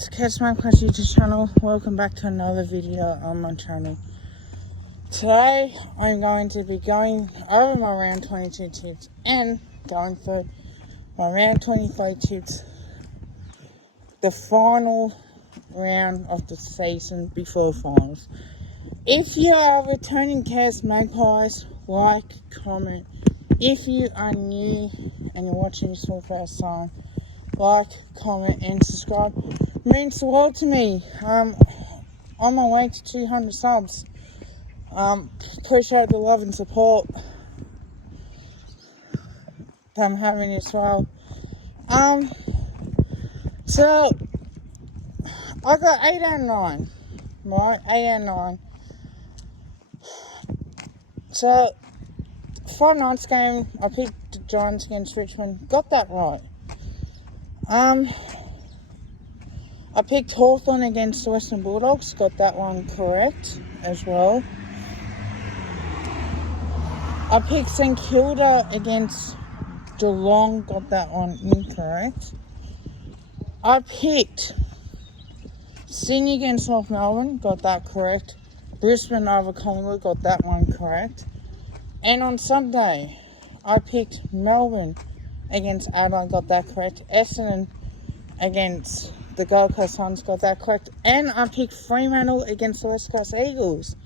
It's Cat's Magpie YouTube channel. Welcome back to another video on my channel. Today I'm going to be going over my round 22 tips and going through my round 23 tips, the final round of the season before finals. If you are returning Cat's Magpies, like, comment. If you are new and you're watching this for the first time, like, comment and subscribe. It means the world to me. On my way to 200 subs. Appreciate the love and support that I'm having as well. So I got 8 and 9, right? 8 and 9. So Friday night's game, I picked the Giants against Richmond. Got that right. I picked Hawthorne against the Western Bulldogs. Got that one correct as well. I picked St Kilda against Geelong. Got that one incorrect. I picked Sydney against North Melbourne. Got that correct. Brisbane over Collingwood. Got that one correct. And on Sunday, I picked Melbourne against Adelaide. Got that correct. Essendon against the Gold Coast Suns. Got that correct. And I picked Fremantle against the West Coast Eagles.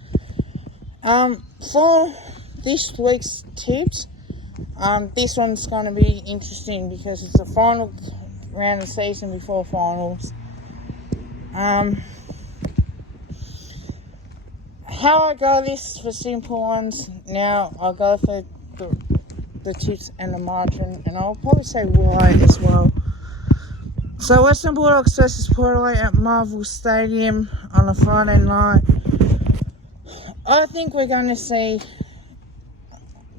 For this week's tips, this one's going to be interesting because it's the final round of the season before finals. How I go this for simple ones. Now I'll go for the tips and the margin, and I'll probably say why as well. So Western Bulldogs versus Port Adelaide at Marvel Stadium on a Friday night. I think we're going to see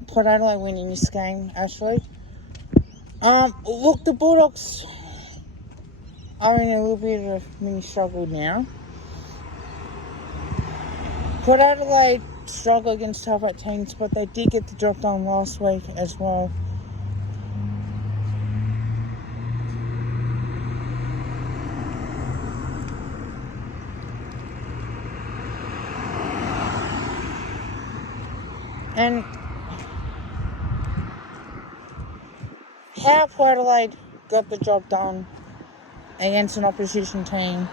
Port Adelaide winning this game, actually. Look, the Bulldogs are in a little bit of a mini struggle now. Port Adelaide struggle against tough teams, but they did get the job done last week as well. And how Port Adelaide got the job done against an opposition team,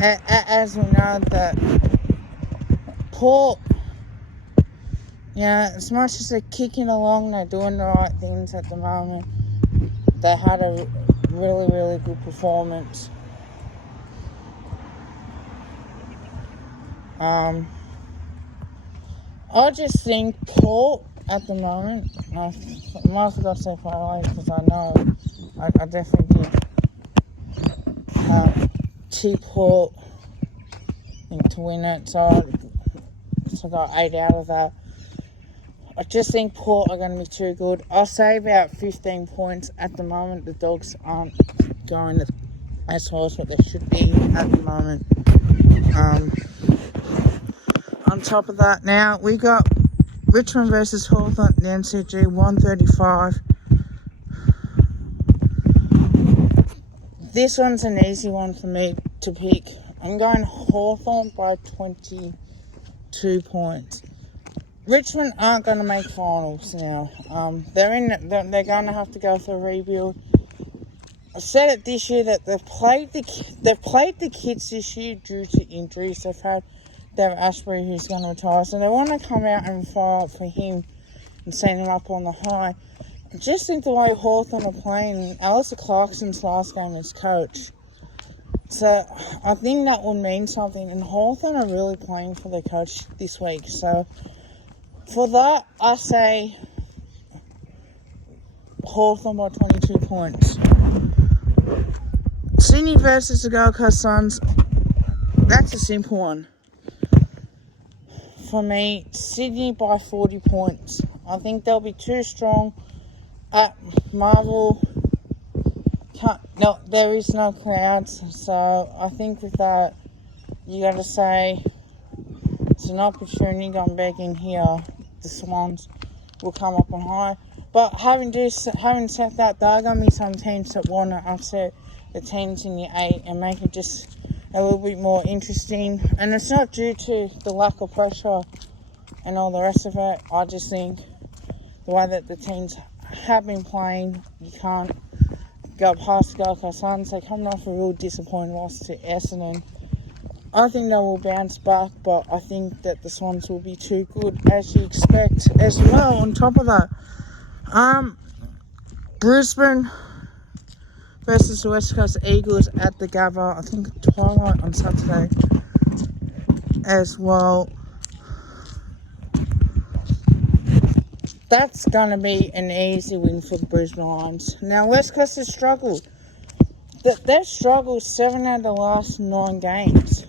as we know that Port, as much as they're kicking along, they're doing the right things at the moment. They had a really, really good performance. I just think Port at the moment, I might have forgot to say Port Adelaide because I know I definitely did tip Port to win it, so I got 8 out of that. I just think Port are going to be too good. I'll say about 15 points at the moment. The Dogs aren't going as well as what they should be at the moment. On top of that, now we got Richmond versus Hawthorne, the NCG 135. This one's an easy one for me to pick. I'm going Hawthorne by 22 points. Richmond aren't going to make finals now. They're going to have to go through a rebuild. I said it this year that they've played the kids this year due to injuries. They've had David Ashbury, who's going to retire, so they want to come out and fight for him and send him up on the high. I just think the way Hawthorne are playing, Alistair Clarkson's last game as coach, so I think that will mean something, and Hawthorne are really playing for their coach this week, so for that I say Hawthorne by 22 points. Sydney versus the Gold Coast Suns, that's a simple one. For me, Sydney by 40 points. I think they'll be too strong at Marvel. There is no crowds, so I think with that, you got to say it's an opportunity going back in here. The Swans will come up on high. But having said that, there are going to be some teams that want to upset the teams in the 8 and make it just a little bit more interesting. And it's not due to the lack of pressure and all the rest of it. I just think the way that the teams have been playing, you can't go past the Gold Coast Suns. They're coming off a real disappointing loss to Essendon. I think they will bounce back, but I think that the Swans will be too good, as you expect as well. On top of that, Brisbane versus the West Coast Eagles at the Gabba. I think twilight on Saturday as well. That's going to be an easy win for the Brisbane Lions. Now, West Coast has struggled. They've struggled 7 out of the last 9 games.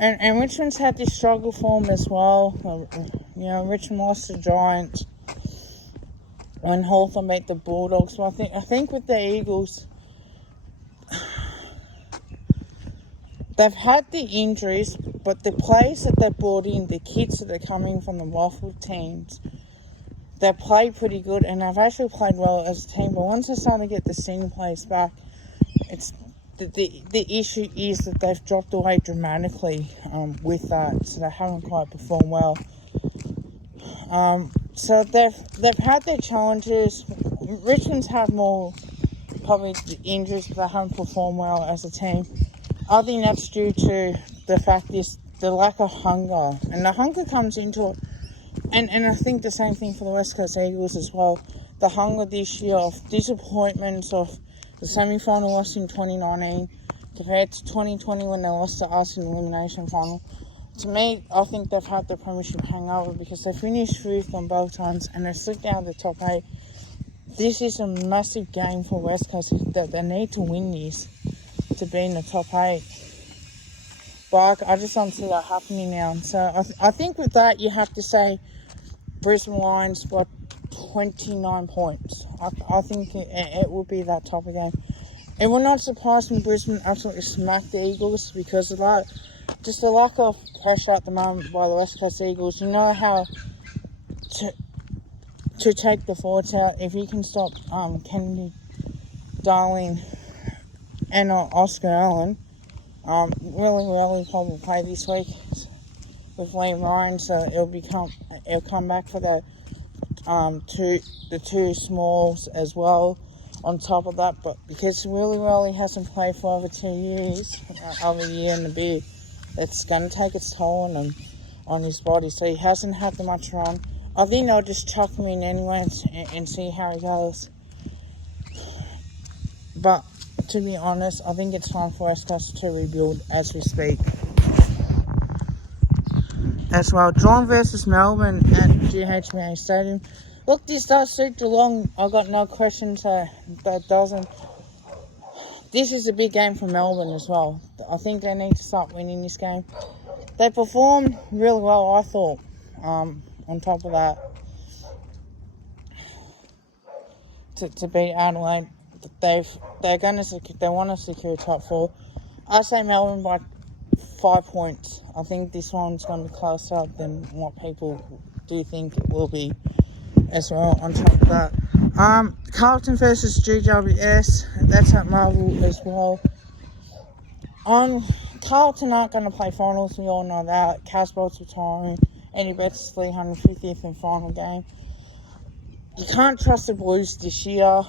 And Richmond's had this struggle form as well. Richmond lost to the Giants when Hawthorne beat the Bulldogs. So I think with the Eagles, they've had the injuries, but the players that they brought in, the kids that are coming from the Waffle teams, they play pretty good, and they've actually played well as a team. But once they start to get the senior players back, it's the issue is that they've dropped away dramatically with that, so they haven't quite performed well. So they've had their challenges. Richmond's had more probably injuries, but they haven't performed well as a team. I think that's due to the fact is the lack of hunger, and the hunger comes into it. And I think the same thing for the West Coast Eagles as well. The hunger this year of disappointments of the semi-final loss in 2019 compared to 2020 when they lost to us in the elimination final. To me, I think they've had the premiership hangover because they finished 5th on both times and they slipped down the top 8. This is a massive game for West Coast that they need to win this to be in the top 8. But I just don't see that happening now. So I think with that, you have to say Brisbane Lions got 29 points. I think it will be that type of game. It will not surprise me Brisbane absolutely smacked the Eagles because of that. Just the lack of pressure at the moment by the West Coast Eagles. You know how to take the forwards out. If you can stop Kennedy, Darling and Oscar Allen, really probably play this week with Liam Ryan, so it'll come back for the two smalls as well on top of that. But because Willie hasn't played for over 2 years, over a year and a bit, it's going to take its toll on him, on his body. So he hasn't had that much run. I think they'll just chuck him in anyway and see how he goes. But to be honest, I think it's time for West Coast to rebuild as we speak. As well, Geelong versus Melbourne at GHBA Stadium. Look, this does suit Geelong. I've got no questions that doesn't. This is a big game for Melbourne as well. I think they need to start winning this game. They performed really well, I thought. On top of that, to beat Adelaide, they want to secure top 4. I say Melbourne by 5 points. I think this one's going to be closer than what people do think it will be as well. On top of that, Carlton versus GWS, that's at Marvel as well. Carlton aren't going to play finals, we all know that. Casbold's retiring, and he bets 350th and final game. You can't trust the Blues this year,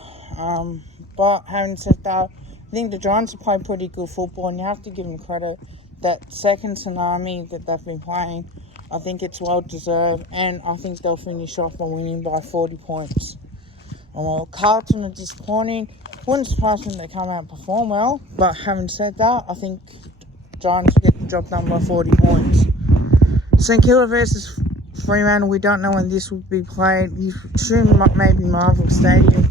but having said that, I think the Giants have played pretty good football, and you have to give them credit. That second tsunami that they've been playing, I think it's well deserved, and I think they'll finish off by winning by 40 points. Well, Carlton are disappointing. Wouldn't surprise me if they come out and perform well, but having said that, I think Giants will get the job done by 40 points. St Kilda versus Fremantle, we don't know when this will be played. You assume maybe Marvel Stadium.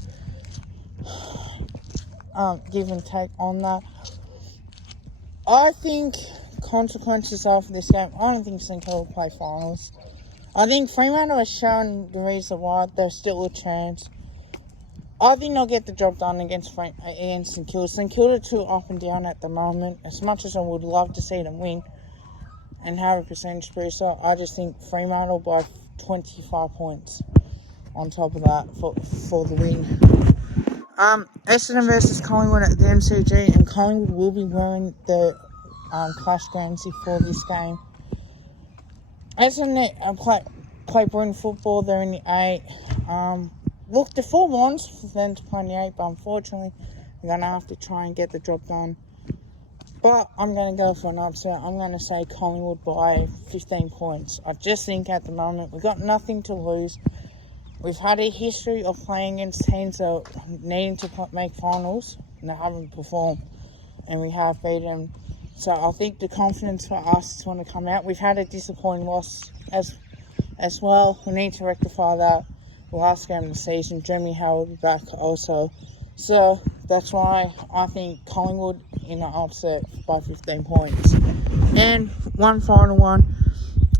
Give and take on that. I think consequences of this game, I don't think St Kilda will play finals. I think Fremantle has shown the reason why there's still a chance. I think they'll get the job done against St Kilda. St Kilda are too up and down at the moment. As much as I would love to see them win and have a percentage booster, I just think Fremantle by 25 points on top of that for the win. Essendon versus Collingwood at the MCG, and Collingwood will be wearing the Clash Guernsey for this game. Essendon play brilliant football. They're in the 8. Look, the 4 wants for them to play in the 8, but unfortunately, they're going to have to try and get the job done. But I'm going to go for an upset. I'm going to say Collingwood by 15 points. I just think at the moment we've got nothing to lose. We've had a history of playing against teams that needing to make finals and they haven't performed, and we have beaten them. So I think the confidence for us is going to come out. We've had a disappointing loss as well. We need to rectify that. The last game of the season, Jeremy Howe will be back also. So that's why I think Collingwood in an upset by 15 points. And one final one,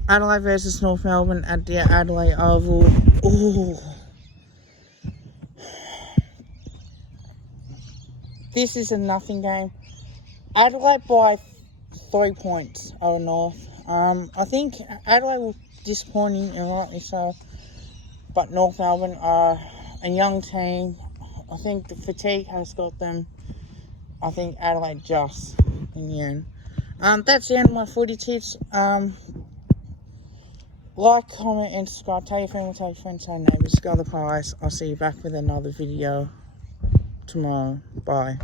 Adelaide versus North Melbourne at the Adelaide Oval. Ooh. This is a nothing game. Adelaide by 3 points over North. I think Adelaide was disappointing and rightly so, but North Melbourne are a young team. I think the fatigue has got them. I think Adelaide just in the end. That's the end of my footy tips. Like, comment, and subscribe. Tell your family, tell your friends, tell your neighbours. Go the prize. I'll see you back with another video tomorrow. Bye.